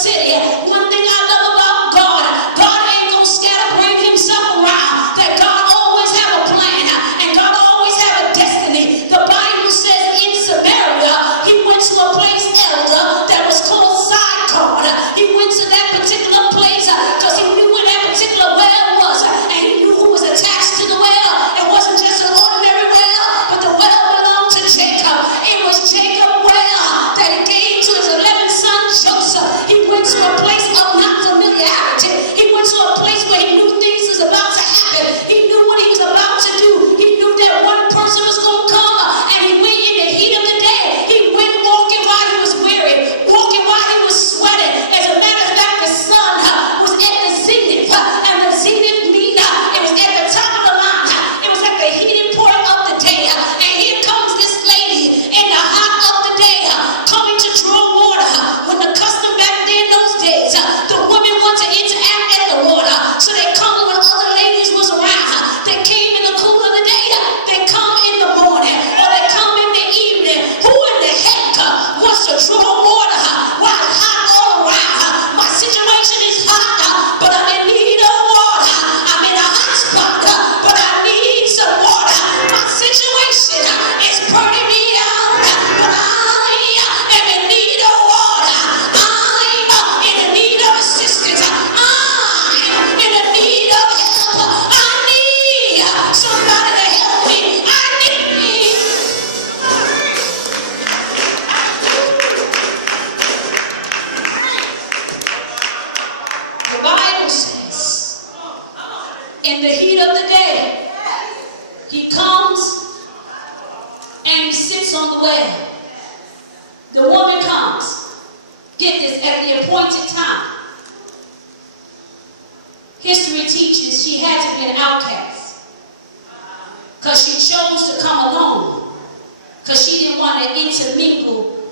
city. One thing I love about God, God ain't gonna scatterbrain himself around. That God always have a plan, and God always have a destiny. The Bible says in Samaria, he went to a place, elder, that was called Sychar. He went to that particular place because he knew where that particular well was, and he knew who was attached to the well. It wasn't just an ordinary well, but the well belonged to Jacob. It was Jacob's well that he gave to his 11th son Joseph. He went to a place of not familiarity. He went to a place where he knew things was about to happen. He knew what he was about to do. He knew that one person was going to come, and he went in the heat of the day. He went walking while he was weary, walking while he was sweating. As a matter of fact, the sun was at the zenith, and the zenith mean it was at the top of the line. It was at the heated point of the day, and here comes this lady in the hot of the day, coming to draw water. When the custom back then those days, the women want to interact at the water, so they come when other ladies was around. They came in the cool of the day, they come in the morning, or they come in the evening. Who in the heck wants to draw water while it's hot all around? My situation is hot, but I'm in need of water. I'm in a hot spot, but I need some water. My situation is burning me out, but I am in need of water. I'm in need of assistance. I'm in need of help. I need somebody to help me. I need. The Bible says, in the heat of the day, he comes and he sits on the well. The woman comes, get this, at the appointed time. History teaches she had to be an outcast because she chose to come alone because she didn't want to intermingle